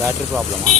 Battery ప్రాబ్లమా?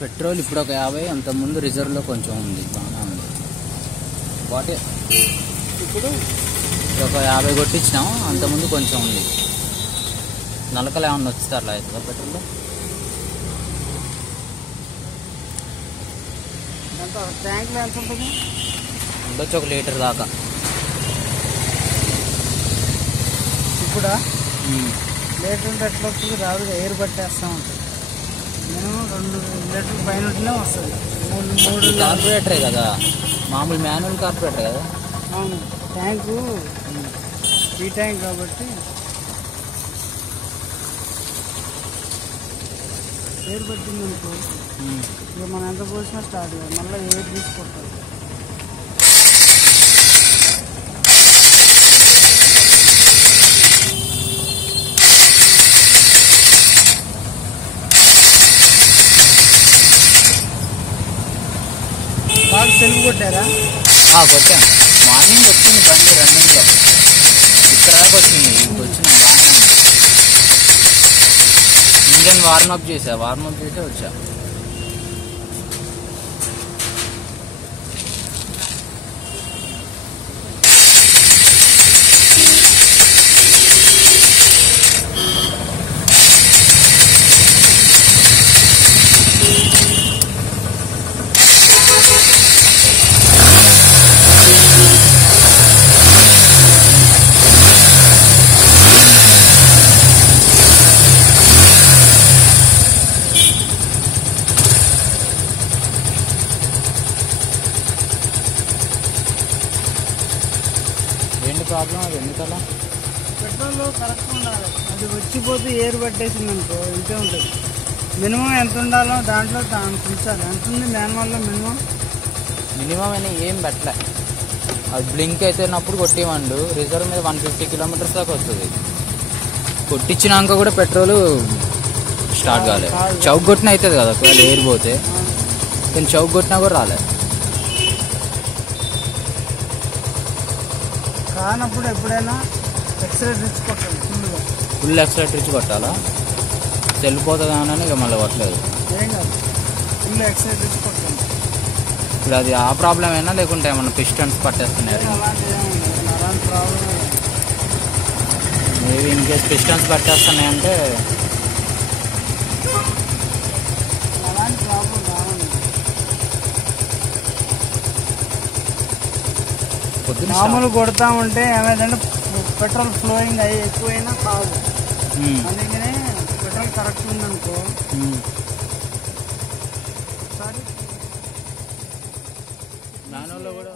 Petrol ఇప్పుడు ఒక 50, అంతకుముందు రిజర్వ్లో కొంచెం ఉంది, బాగా ఉంది. వాటి ఇప్పుడు ఒక 50 కొట్టించినాం, అంతకుముందు కొంచెం ఉంది. నలకలు ఏమన్నా వస్తుంది అట్లా అవుతుందా పెట్రోల్లో? ట్యాంక్లో ఎంత ఉంటుంది? ఉండొచ్చు 1 లీటర్ దాకా. ఇప్పుడు లీటర్ ఉంటే ఎట్లా వస్తుంది? రాదు, ఎయిర్ పట్టేస్తూ ఉంటుంది. మినిమం 2 లీటర్ల పైన ఉంటేనే వస్తుంది. 3 కార్పొరేటరే కదా, మామూలు మాన్యువల్ కార్పొరేటర్ కదా. అవును, ట్యాంకు ఈ ట్యాంక్ కాబట్టి ఎయిర్ పట్టింది అనుకో, ఇక మనం ఎంత పోసినా స్టార్ట్ కాదు, మళ్ళీ ఎయిర్ తీసుకుంటాం. బాగా సెల్ఫ్ కొట్టారా? కొట్టాను, మార్నింగ్ వచ్చింది బండి రన్నింగ్లో, ఇక్కడ దాకా వచ్చింది. వచ్చిన బాగానే ఉంది. ఇంజన్ వార్మప్ చేసే వచ్చా. ఏంటి ప్రాబ్లం? అది ఎందుకలా? పెట్రోల్ కరెక్ట్ ఉండాలి, అది వచ్చిపోతే ఎయిర్ పట్టేసింది అనుకో ఇంతే ఉంటుంది. మినిమం ఎంత ఉండాలో దాంట్లో ఉంచాలి. ఎంత ఉంది మాన్యువల్లో మినిమం అని ఏం పెట్టలే. అది బ్లింక్ అయితేనప్పుడు కొట్టివ్వండు. రిజర్వ్ మీద 150 కిలోమీటర్స్ దాకా వస్తుంది. కొట్టించినాక కూడా పెట్రోల్ స్టార్ట్ కాలేదు. చౌక్ కొట్టిన అవుతుంది కదా ఒకవేళ ఎయిర్ పోతే, కానీ చౌక్ కొట్టినా కూడా రాలేదు. కానప్పుడు ఎప్పుడైనా ఎక్సలేటర్ ఇచ్చి కొట్టాలి, ఫుల్ ఎక్సలేటర్ ఇచ్చి కొట్టాలా? వెళ్ళిపోతుంది అని ఇక మళ్ళీ కొట్టలేదు. ఏం కాదు, ఫుల్ ఎక్సలేటర్ ఇచ్చి కొట్టాలి. ఇప్పుడు అది ఆ ప్రాబ్లం అయినా లేకుంటే ఏమన్నా పిస్టన్స్ పట్టేస్తున్నాయి? అలాంటి problem maybe in case pistons పట్టేస్తున్నాయంటే అలాంటి ప్రాబ్లం రావండి. మామూలు కొడతా ఉంటే ఏమైందంటే పెట్రోల్ ఫ్లోయింగ్ అయ్యి ఎక్కువైనా కాదు. అందుకనే పెట్రోల్ కరెక్ట్ ఉందనుకో మాన్యువల్లో కూడా